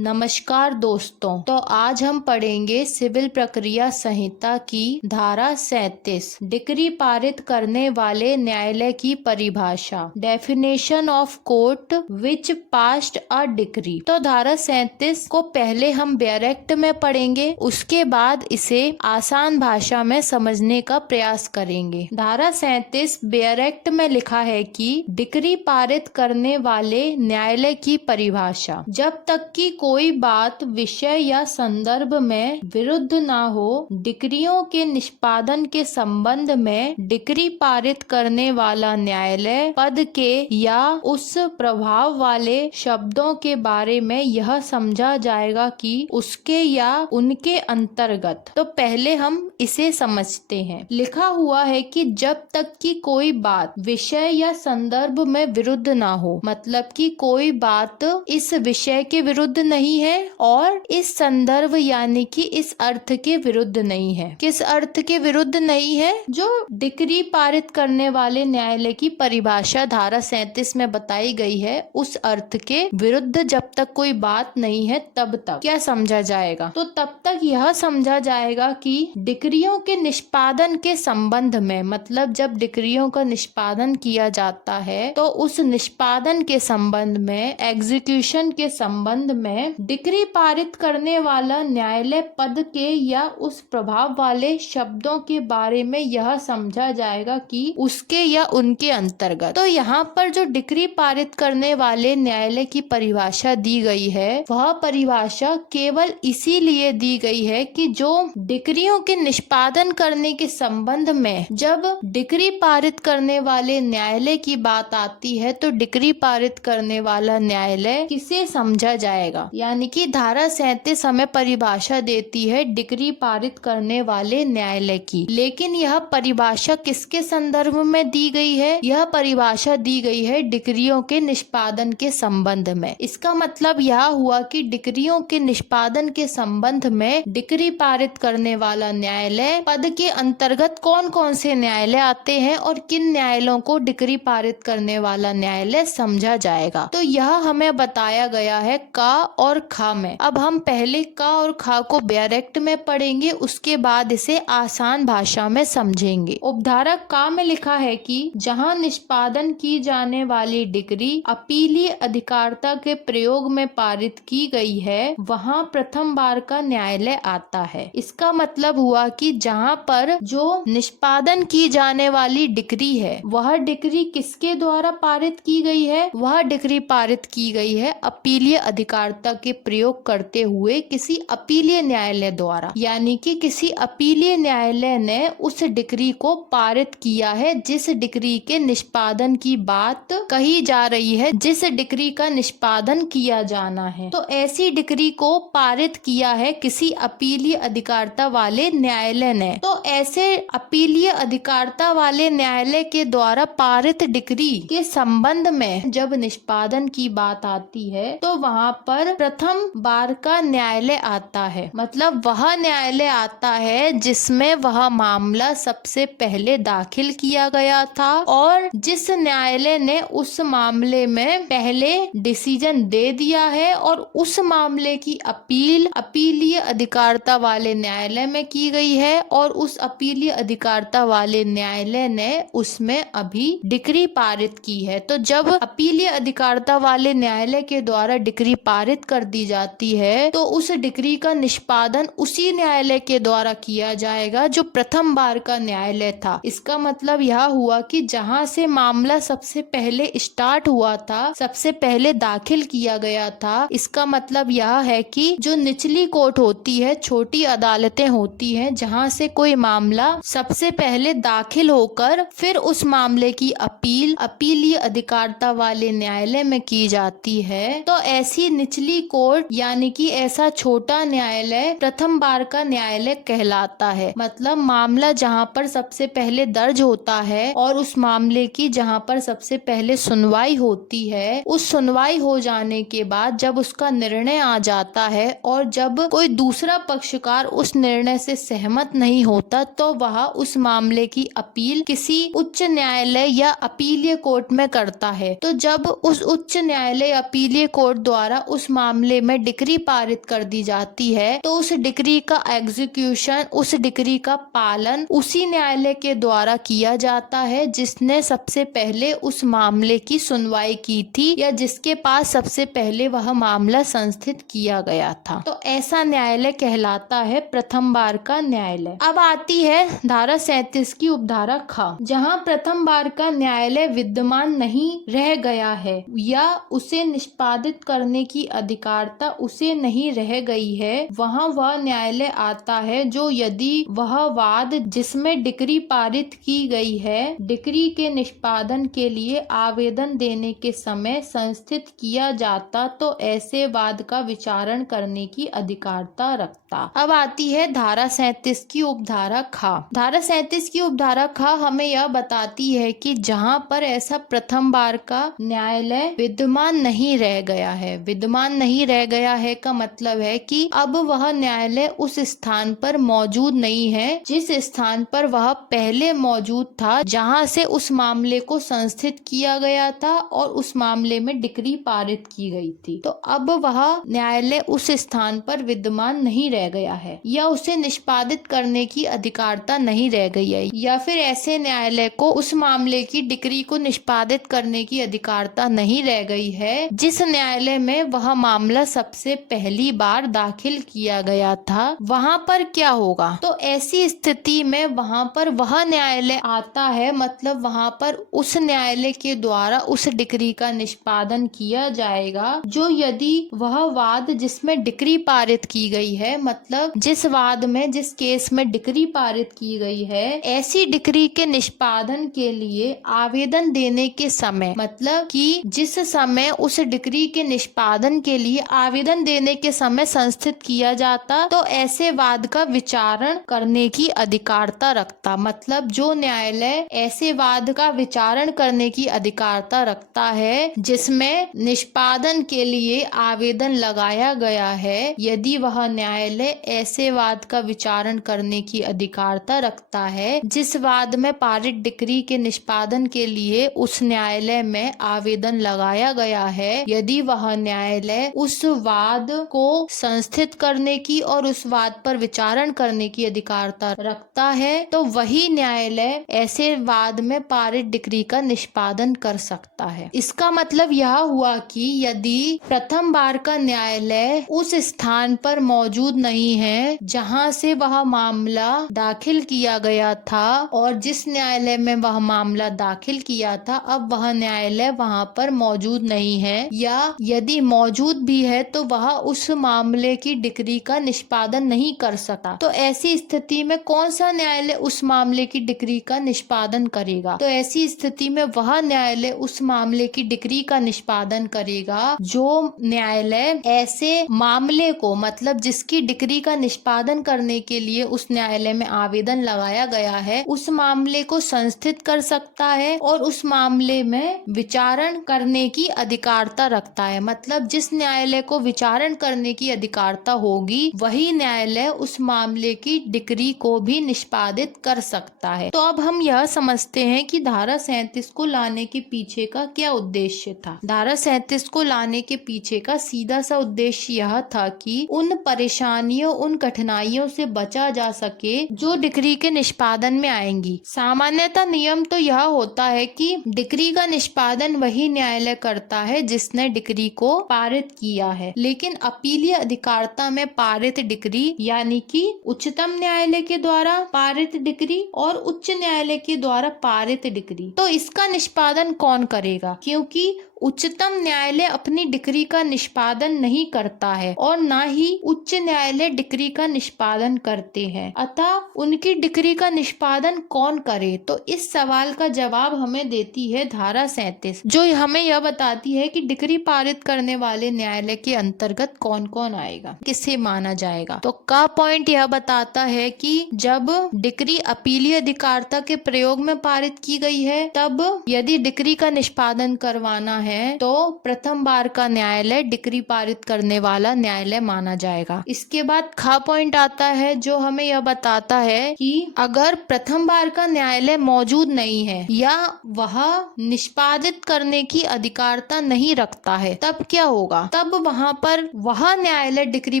नमस्कार दोस्तों। तो आज हम पढ़ेंगे सिविल प्रक्रिया संहिता की धारा 37 डिक्री पारित करने वाले न्यायालय की परिभाषा, definition of court which passed a decree. तो धारा 37 को पहले हम डायरेक्ट में पढ़ेंगे, उसके बाद इसे आसान भाषा में समझने का प्रयास करेंगे। धारा 37 डायरेक्ट में लिखा है कि डिक्री पारित करने वाले न्यायालय की परिभाषा, जब तक कि कोई बात विषय या संदर्भ में विरुद्ध ना हो, डिक्रियों के निष्पादन के संबंध में डिक्री पारित करने वाला न्यायालय पद के या उस प्रभाव वाले शब्दों के बारे में यह समझा जाएगा कि उसके या उनके अंतर्गत। तो पहले हम इसे समझते हैं। लिखा हुआ है कि जब तक कि कोई बात विषय या संदर्भ में विरुद्ध ना हो, मतलब कि कोई बात इस विषय के विरुद्ध नहीं है और इस संदर्भ यानी कि इस अर्थ के विरुद्ध नहीं है। किस अर्थ के विरुद्ध नहीं है? जो डिक्री पारित करने वाले न्यायालय की परिभाषा धारा 37 में बताई गई है, उस अर्थ के विरुद्ध जब तक कोई बात नहीं है तब तक क्या समझा जाएगा? तो तब तक यह समझा जाएगा कि डिक्रियों के निष्पादन के संबंध में, मतलब जब डिक्रियों का निष्पादन किया जाता है तो उस निष्पादन के संबंध में, एग्जीक्यूशन के संबंध में डिक्री पारित करने वाला न्यायालय पद के या उस प्रभाव वाले शब्दों के बारे में यह समझा जाएगा कि उसके या उनके अंतर्गत। तो यहाँ पर जो डिक्री पारित करने वाले न्यायालय की परिभाषा दी गई है, वह परिभाषा केवल इसीलिए दी गई है कि जो डिक्रियों के निष्पादन करने के संबंध में जब डिक्री पारित करने वाले न्यायालय की बात आती है तो डिक्री पारित करने वाला न्यायालय किसे समझा जाएगा। यानी कि धारा 37 हमें परिभाषा देती है डिक्री पारित करने वाले न्यायालय की, लेकिन यह परिभाषा किसके संदर्भ में दी गई है? यह परिभाषा दी गई है डिक्रियों के निष्पादन के संबंध में। इसका मतलब यह हुआ कि डिक्रियों के निष्पादन के संबंध में डिक्री पारित करने वाला न्यायालय पद के अंतर्गत कौन कौन से न्यायालय आते हैं और किन न्यायालयों को डिक्री पारित करने वाला न्यायालय समझा जाएगा। तो यह हमें बताया गया है का और खा में। अब हम पहले का और खा को डायरेक्ट में पढ़ेंगे, उसके बाद इसे आसान भाषा में समझेंगे। उपधारा का में लिखा है कि जहां निष्पादन की जाने वाली डिक्री अपीलीय अधिकारिता के प्रयोग में पारित की गई है, वहां प्रथम बार का न्यायालय आता है। इसका मतलब हुआ कि जहां पर जो निष्पादन की जाने वाली डिक्री है, वह डिक्री किसके द्वारा पारित की गई है? वह डिक्री पारित की गई है अपीलीय अधिकारिता के प्रयोग करते हुए किसी अपीलीय न्यायालय द्वारा। यानी कि किसी अपीलीय न्यायालय ने उस डिक्री को पारित किया है जिस डिक्री के निष्पादन की बात कही जा रही है, जिस डिक्री का निष्पादन किया जाना है। तो ऐसी डिक्री को पारित किया है किसी अपीलीय अधिकारिता वाले न्यायालय ने। तो ऐसे अपीलीय अधिकारिता वाले न्यायालय के द्वारा पारित डिक्री के संबंध में जब निष्पादन की बात आती है तो वहाँ पर प्रथम बार का न्यायालय आता है। मतलब वह न्यायालय आता है जिसमें वह मामला सबसे पहले दाखिल किया गया था और जिस न्यायालय ने उस मामले में पहले डिसीजन दे दिया है और उस मामले की अपील अपीलीय अधिकारिता वाले न्यायालय में की गई है और उस अपीलीय अधिकारिता वाले न्यायालय ने उसमें अभी डिक्री पारित की है। तो जब अपीलीय अधिकारिता वाले न्यायालय के द्वारा डिक्री पारित कर दी जाती है तो उस डिक्री का निष्पादन उसी न्यायालय के द्वारा किया जाएगा जो प्रथम बार का न्यायालय था। इसका मतलब यह हुआ कि जहां से मामला सबसे पहले स्टार्ट हुआ था, सबसे पहले दाखिल किया गया था, इसका मतलब यह है कि जो निचली कोर्ट होती है, छोटी अदालतें होती हैं, जहां से कोई मामला सबसे पहले दाखिल होकर फिर उस मामले की अपील अपीलीय अधिकारिता वाले न्यायालय में की जाती है, तो ऐसी निचली कोर्ट यानी कि ऐसा छोटा न्यायालय प्रथम बार का न्यायालय कहलाता है। मतलब मामला जहां पर सबसे पहले दर्ज होता है और उस मामले की जहां पर सबसे पहले सुनवाई होती है, उस सुनवाई हो जाने के बाद जब उसका निर्णय आ जाता है और जब कोई दूसरा पक्षकार उस निर्णय से सहमत नहीं होता तो वह उस मामले की अपील किसी उच्च न्यायालय या अपीलीय कोर्ट में करता है। तो जब उस उच्च न्यायालय अपीलीय कोर्ट द्वारा उस मामले मामले में डिक्री पारित कर दी जाती है तो उस डिक्री का एग्जीक्यूशन, उस डिक्री का पालन उसी न्यायालय के द्वारा किया जाता है जिसने सबसे पहले उस मामले की सुनवाई की थी या जिसके पास सबसे पहले वह मामला संस्थित किया गया था। तो ऐसा न्यायालय कहलाता है प्रथम बार का न्यायालय। अब आती है धारा 37 की उपधारा ख, जहां प्रथम बार का न्यायालय विद्यमान नहीं रह गया है या उसे निष्पादित करने की अधिकारता उसे नहीं रह गई है, वहां वह न्यायालय आता है जो यदि वह वाद जिसमें डिक्री पारित की गई है, डिक्री के निष्पादन के लिए आवेदन देने के समय संस्थित किया जाता तो ऐसे वाद का विचारण करने की अधिकारता रखता। अब आती है धारा 37 की उपधारा ख। धारा 37 की उपधारा ख हमें यह बताती है कि जहां पर ऐसा प्रथम बार का न्यायालय विद्यमान नहीं रह गया है, विद्यमान नहीं रह गया है का मतलब है कि अब वह न्यायालय उस स्थान पर मौजूद नहीं है जिस स्थान पर वह पहले मौजूद था, जहां से उस मामले को संस्थित किया गया था और उस मामले में डिक्री पारित की गई थी। तो अब वह न्यायालय उस स्थान पर विद्यमान नहीं रह गया है या उसे निष्पादित करने की अधिकारता नहीं रह गई है, या फिर ऐसे न्यायालय को उस मामले की डिक्री को निष्पादित करने की अधिकारता नहीं रह गई है जिस न्यायालय में वह मामला सबसे पहली बार दाखिल किया गया था। वहां पर क्या होगा? तो ऐसी स्थिति में वहां पर वह न्यायालय आता है, मतलब वहां पर उस न्यायालय के द्वारा उस डिक्री का निष्पादन किया जाएगा जो यदि वह वाद जिसमें डिक्री पारित की गई है, मतलब जिस वाद में, जिस केस में डिक्री पारित की गई है, ऐसी डिक्री के निष्पादन के लिए आवेदन देने के समय, मतलब कि जिस समय उस डिक्री के निष्पादन के लिए आवेदन देने के समय संस्थित किया जाता तो ऐसे वाद का विचारण करने की अधिकारता रखता। मतलब जो न्यायालय ऐसे वाद का विचारण करने की अधिकारता रखता है जिसमें निष्पादन के लिए आवेदन लगाया गया है, यदि वह न्यायालय ऐसे वाद का विचारण करने की अधिकारता रखता है जिस वाद में पारित डिक्री के निष्पादन के लिए उस न्यायालय में आवेदन लगाया गया है, यदि वह न्यायालय उस वाद को संस्थित करने की और उस वाद पर विचारण करने की अधिकारता रखता है, तो वही न्यायालय ऐसे वाद में पारित डिक्री का निष्पादन कर सकता है। इसका मतलब यह हुआ कि यदि प्रथम बार का न्यायालय उस स्थान पर मौजूद नहीं है जहां से वह मामला दाखिल किया गया था और जिस न्यायालय में वह मामला दाखिल किया था, अब वह न्यायालय वहां पर मौजूद नहीं है, या यदि मौजूद भी है तो वह उस मामले की डिक्री का निष्पादन नहीं कर सकता, तो ऐसी स्थिति में कौन सा न्यायालय उस मामले की डिक्री का निष्पादन करेगा? तो ऐसी स्थिति में वह न्यायालय उस मामले की डिक्री का निष्पादन करेगा जो न्यायालय ऐसे मामले को, मतलब जिसकी डिक्री का निष्पादन करने के लिए उस न्यायालय में आवेदन लगाया गया है, उस मामले को संस्थित कर सकता है और उस मामले में विचारण करने की अधिकारता रखता है। मतलब जिस न्यायालय को विचारण करने की अधिकारता होगी वही न्यायालय उस मामले की डिक्री को भी निष्पादित कर सकता है। तो अब हम यह समझते हैं कि धारा 37 को लाने के पीछे का क्या उद्देश्य था। धारा 37 को लाने के पीछे का सीधा सा उद्देश्य यह था कि उन परेशानियों, उन कठिनाइयों से बचा जा सके जो डिक्री के निष्पादन में आएंगी। सामान्यतः नियम तो यह होता है कि डिक्री का निष्पादन वही न्यायालय करता है जिसने डिक्री को पारित किया है, लेकिन अपीलीय अधिकारता में पारित डिक्री यानी कि उच्चतम न्यायालय के द्वारा पारित डिक्री और उच्च न्यायालय के द्वारा पारित डिक्री, तो इसका निष्पादन कौन करेगा? क्योंकि उच्चतम न्यायालय अपनी डिक्री का निष्पादन नहीं करता है और ना ही उच्च न्यायालय डिक्री का निष्पादन करते हैं, अतः उनकी डिक्री का निष्पादन कौन करे? तो इस सवाल का जवाब हमें देती है धारा 37, जो हमें यह बताती है कि डिक्री पारित करने वाले न्यायालय के अंतर्गत कौन कौन आएगा, किसे माना जाएगा। तो का पॉइंट यह बताता है कि जब डिक्री अपीलीय अधिकारता के प्रयोग में पारित की गई है, तब यदि डिक्री का निष्पादन करवाना है है तो प्रथम बार का न्यायालय डिक्री पारित करने वाला न्यायालय माना जाएगा। इसके बाद ख पॉइंट आता है जो हमें यह बताता है कि अगर प्रथम बार का न्यायालय मौजूद नहीं है या वह निष्पादित करने की अधिकारता नहीं रखता है तब क्या होगा, तब वहां पर वह न्यायालय डिक्री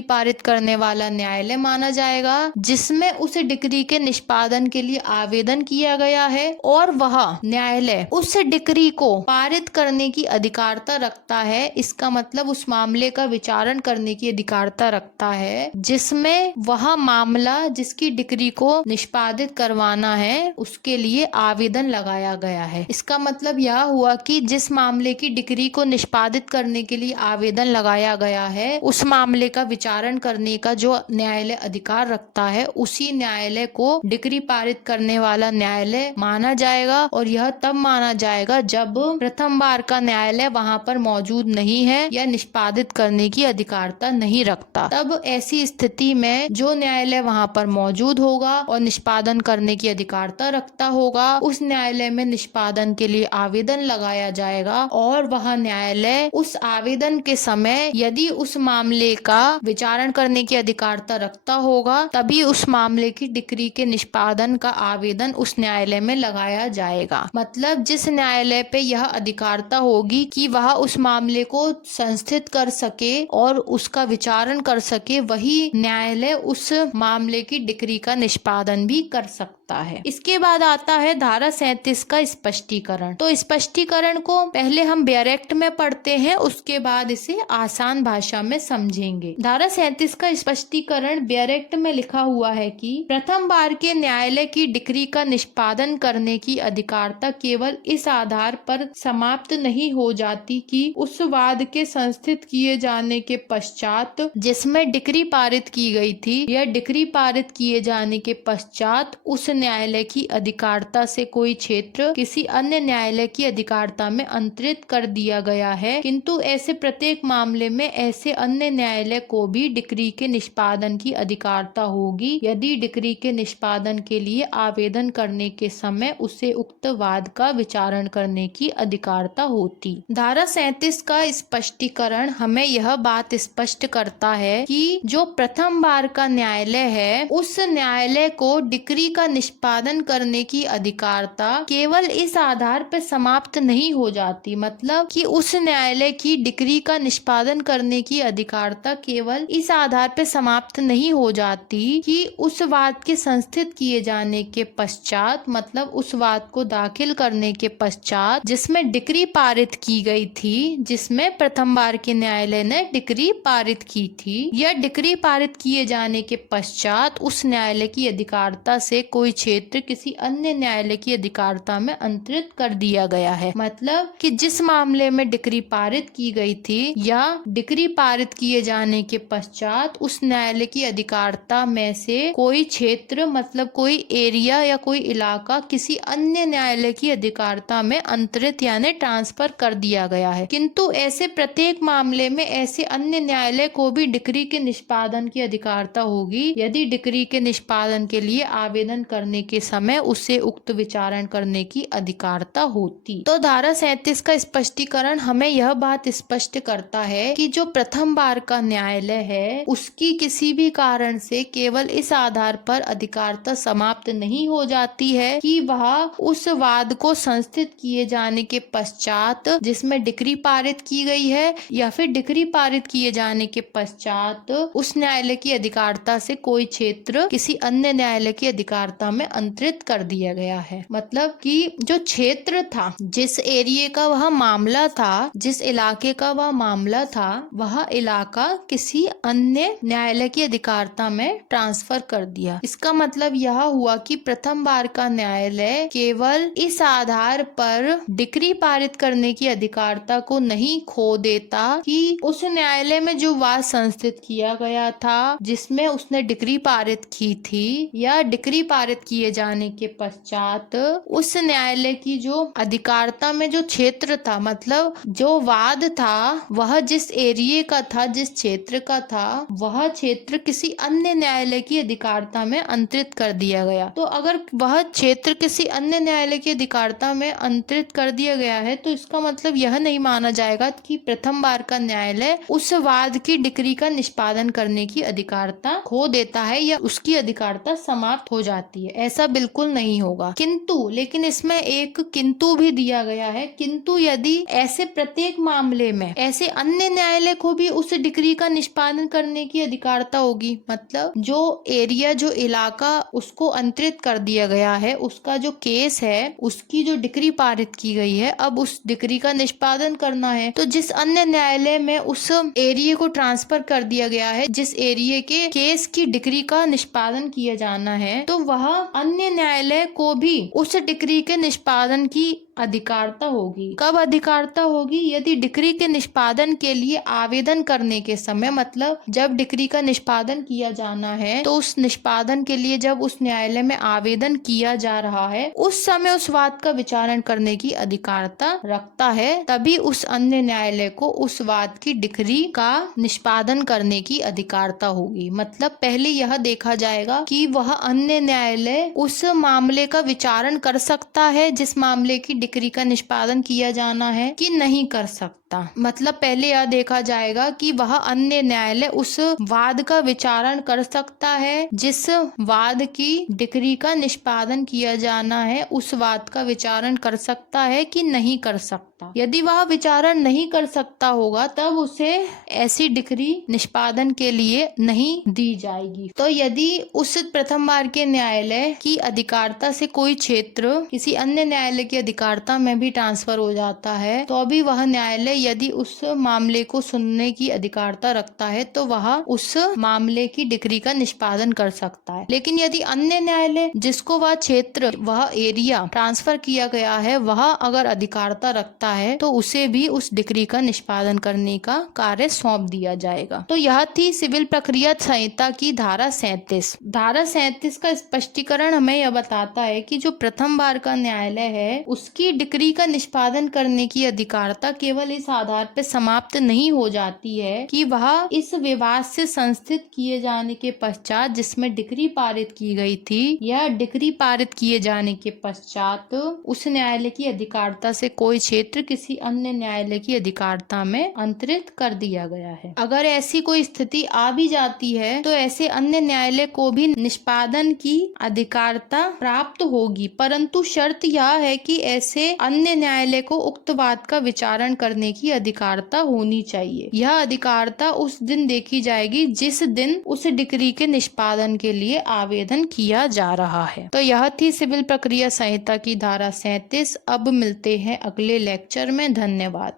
पारित करने वाला न्यायालय माना जाएगा जिसमें उस डिक्री के निष्पादन के लिए आवेदन किया गया है और वह न्यायालय उस डिक्री को पारित करने की अधिकारता रखता है। इसका मतलब उस मामले का विचारण करने की अधिकारता रखता है जिसमें वह मामला जिसकी डिक्री को निष्पादित करवाना है उसके लिए आवेदन लगाया गया है। इसका मतलब यह हुआ कि जिस मामले की डिक्री को निष्पादित करने के लिए आवेदन लगाया गया है उस मामले का विचारण करने का जो न्यायालय अधिकार रखता है उसी न्यायालय को डिक्री पारित करने वाला न्यायालय माना जाएगा। और यह तब माना जाएगा जब प्रथम बार का न्यायालय वहां पर मौजूद नहीं है या निष्पादित करने की अधिकारता नहीं रखता। तब ऐसी स्थिति में जो न्यायालय वहां पर मौजूद होगा और निष्पादन करने की अधिकारता रखता होगा उस न्यायालय में निष्पादन के लिए आवेदन लगाया जाएगा और वह न्यायालय उस आवेदन के समय यदि उस मामले का विचारण करने की अधिकारता रखता होगा तभी उस मामले की डिक्री के निष्पादन का आवेदन उस न्यायालय में लगाया जाएगा। मतलब जिस न्यायालय पे यह अधिकारता होगी कि वह उस मामले को संस्थित कर सके और उसका विचारण कर सके वही न्यायालय उस मामले की डिक्री का निष्पादन भी कर सकता है। इसके बाद आता है धारा 37 का स्पष्टीकरण। तो स्पष्टीकरण को पहले हम डायरेक्ट में पढ़ते हैं उसके बाद इसे आसान भाषा में समझेंगे। धारा 37 का स्पष्टीकरण डायरेक्ट में लिखा हुआ है कि प्रथम बार के न्यायालय की डिक्री का निष्पादन करने की अधिकारता केवल इस आधार पर समाप्त नहीं हो जाती कि उस वाद के संस्थित किए जाने के पश्चात जिसमें डिक्री पारित की गई थी या डिक्री पारित किए जाने के पश्चात उस न्यायालय की अधिकारता से कोई क्षेत्र किसी अन्य न्यायालय की अधिकारता में अंतरित कर दिया गया है, किंतु ऐसे प्रत्येक मामले में ऐसे अन्य न्यायालय को भी डिक्री के निष्पादन की अधिकारता होगी यदि डिक्री के निष्पादन के लिए आवेदन करने के समय उसे उक्त वाद का विचारण करने की अधिकारता होती। धारा 37 का स्पष्टीकरण हमें यह बात स्पष्ट करता है कि जो प्रथम बार का न्यायालय है उस न्यायालय को डिक्री का निष्पादन करने की अधिकारता केवल इस आधार पर समाप्त नहीं हो जाती। मतलब कि उस न्यायालय की डिक्री का निष्पादन करने की अधिकारता केवल इस आधार पर समाप्त नहीं हो जाती कि उस वाद के संस्थित किए जाने के पश्चात, मतलब उस वाद को दाखिल करने के पश्चात जिसमें डिक्री पारित की गई थी, जिसमें प्रथम बार के न्यायालय ने डिक्री पारित की थी, या डिक्री पारित किए जाने के पश्चात उस न्यायालय की अधिकारता से कोई क्षेत्र किसी अन्य न्यायालय की अधिकारता में अंतरित कर दिया गया है। मतलब कि जिस मामले में डिक्री पारित की गई थी या डिक्री पारित किए जाने के पश्चात उस न्यायालय की अधिकारता में से कोई क्षेत्र, मतलब कोई एरिया या कोई इलाका किसी अन्य न्यायालय की अधिकारता में अंतरित यानी ट्रांसफर कर दिया गया है, किंतु ऐसे प्रत्येक मामले में ऐसे अन्य न्यायालय को भी डिक्री के निष्पादन की अधिकारता होगी यदि डिक्री के निष्पादन के लिए आवेदन करने के समय उसे उक्त विचारण करने की अधिकारता होती। तो धारा 37 का स्पष्टीकरण हमें यह बात स्पष्ट करता है कि जो प्रथम बार का न्यायालय है उसकी किसी भी कारण से केवल इस आधार पर अधिकारता समाप्त नहीं हो जाती है कि वह उस वाद को संस्थित किए जाने के पश्चात जिसमें डिक्री पारित की गई है या फिर डिक्री पारित किए जाने के पश्चात उस न्यायालय की अधिकारता से कोई क्षेत्र किसी अन्य न्यायालय की अधिकारता में अंतरित कर दिया गया है। मतलब कि जो क्षेत्र था, जिस एरिया का वह मामला था, जिस इलाके का वह मामला था, वह इलाका किसी अन्य न्यायालय की अधिकारता में ट्रांसफर कर दिया। इसका मतलब यह हुआ कि प्रथम बार का न्यायालय केवल इस आधार पर डिक्री पारित करने की अधिकारता को नहीं खो देता कि उस न्यायालय में जो वाद संस्थित किया गया था जिसमें उसने डिक्री पारित की थी या डिक्री पारित पारित किए जाने के पश्चात उस न्यायालय की जो अधिकारता में जो क्षेत्र था, मतलब जो वाद था, वह जिस एरिया का था, जिस क्षेत्र का था, वह क्षेत्र किसी अन्य न्यायालय की अधिकारता में अंतरित कर दिया गया। तो अगर वह क्षेत्र किसी अन्य न्यायालय की अधिकारता में अंतरित कर दिया गया है तो इसका मतलब यह नहीं माना जाएगा कि प्रथम बार का न्यायालय उस वाद की डिक्री का निष्पादन करने की अधिकारता खो देता है या उसकी अधिकारता समाप्त हो जाती है। ऐसा बिल्कुल नहीं होगा। किंतु, लेकिन इसमें एक किंतु भी दिया गया है। किंतु यदि ऐसे प्रत्येक मामले में ऐसे अन्य न्यायालय को भी उस डिक्री का निष्पादन करने की अधिकारता होगी, मतलब जो एरिया, जो इलाका उसको अंतरित कर दिया गया है, उसका जो केस है, उसकी जो डिक्री पारित की गई है, अब उस डिक्री का निष्पादन करना है। तो जिस अन्य न्यायालय में उस एरिया को ट्रांसफर कर दिया गया है, जिस एरिया के केस की डिक्री का निष्पादन किया जाना है, तो वह अन्य न्यायालय को भी उस डिक्री के निष्पादन की अधिकारता होगी। कब अधिकारता होगी? यदि डिक्री के निष्पादन के लिए आवेदन करने के समय, मतलब जब डिक्री का निष्पादन किया जाना है तो उस निष्पादन के लिए जब उस न्यायालय में आवेदन किया जा रहा है, उस समय उस वाद का विचारण करने की अधिकारता रखता है, तभी उस अन्य न्यायालय को उस वाद की डिक्री का निष्पादन करने की अधिकारता होगी। मतलब पहले यह देखा जाएगा कि वह अन्य न्यायालय उस मामले का विचारण कर सकता है जिस मामले की डिक्री का निष्पादन किया जाना है कि नहीं कर सकता। मतलब पहले यह देखा जाएगा कि वह अन्य न्यायालय उस वाद का विचारण कर सकता है जिस वाद की डिक्री का निष्पादन किया जाना है, उस वाद का विचारण कर सकता है कि नहीं कर सकता। यदि वह विचारण नहीं कर सकता होगा तब उसे ऐसी डिक्री निष्पादन के लिए नहीं दी जाएगी। तो यदि उस प्रथम बार के न्यायालय की अधिकारता से कोई क्षेत्र किसी अन्य न्यायालय की अधिकारता में भी ट्रांसफर हो जाता है, तो अभी वह न्यायालय यदि उस मामले को सुनने की अधिकारता रखता है तो वह उस मामले की डिक्री का निष्पादन कर सकता है। लेकिन यदि अन्य न्यायालय जिसको वह क्षेत्र, वह एरिया ट्रांसफर किया गया है, वह अगर अधिकारता रखता है तो उसे भी उस डिक्री का निष्पादन करने का कार्य सौंप दिया जाएगा। तो यह थी सिविल प्रक्रिया संहिता की धारा 37। धारा 37 का स्पष्टीकरण हमें यह बताता है कि जो प्रथम बार का न्यायालय है उसकी डिक्री का निष्पादन करने की अधिकारता केवल इस आधार पर समाप्त नहीं हो जाती है कि वह इस विवाद से संस्थित किए जाने के पश्चात जिसमें डिक्री पारित की गई थी, यह डिक्री पारित किए जाने के पश्चात उस न्यायालय की अधिकारता से कोई क्षेत्र किसी अन्य न्यायालय की अधिकारता में अंतरित कर दिया गया है। अगर ऐसी कोई स्थिति आ भी जाती है तो ऐसे अन्य न्यायालय को भी निष्पादन की अधिकारता प्राप्त होगी, परंतु शर्त यह है कि ऐसे अन्य न्यायालय को उक्त वाद का विचारण करने की अधिकारता होनी चाहिए। यह अधिकारता उस दिन देखी जाएगी जिस दिन उस डिक्री के निष्पादन के लिए आवेदन किया जा रहा है। तो यह थी सिविल प्रक्रिया संहिता की धारा 37। अब मिलते हैं अगले लेक्चर में। धन्यवाद।